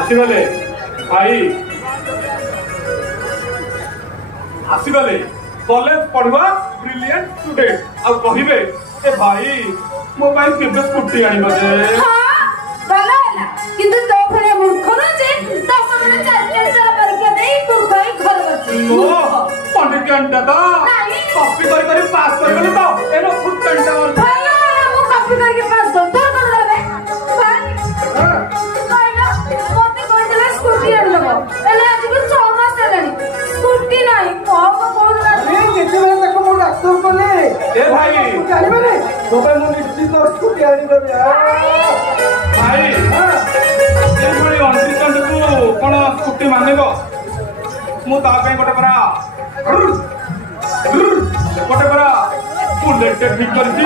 ଆସିଗଲେ ଭାଇ ଆସିଗଲେ कॉलेज पढ़वा ब्रिलियंट स्टूडेंट ଆଉ କହିବେ ଏ ଭାଇ ମୋ ପାଇଁ କେବେ ସ୍କୁଟି ଆଣିବ ଯେ ହଁ ଭଲ ହେଲା କିନ୍ତୁ ତୋ ଭଳିଆ ମୂର୍ଖ ନ ଯେ 10 ଦିନ 4 ପରୀକ୍ଷା ଦେଇ ତୁ କହି ଘର ବସି ଓ ପଣ୍ଡିତ କ୍ୟାଣ୍ଡିଡେଟ ନାଇଁ କପି କରି କରି ପାସ୍ କରିଗଲି ତ ଏનો ଫୁଟ କ୍ୟାଣ୍ଡିଡେଟ ଭଲ ହେଲା ମୁଁ କପି କରିକି ପାସ୍ କରି ତୋର କଣ ଦେବେ ଭାଇ କହିଲା ମତେ କହିଥିଲା ସ୍କୁଟି ଆଣିବ ହେଲେ ଆଜିକୁ 6 ମାସ ହେଲାଣି ସ୍କୁଟି ନାହିଁ କଣ କେତେବେଳେ ଦେଖ ମୁଁ ଡାକ୍ତର କଲେ ଏ ଭାଇ ଜାଣିବାରେ ମୋ ପାଇଁ ମୁଁ ନିଶ୍ଚିତ ସ୍କୁଟି ଆଣିଦେବି ଭାଇ ଏଭଳି ଅଣ୍ଡିଚଣ୍ଡକୁ କଣ ସ୍କୁଟି ମାନିବ ମୁଁ ତା ପାଇଁ ଗୋଟେ ପରା ବୁଲେଟ ଠିକ କରିଛି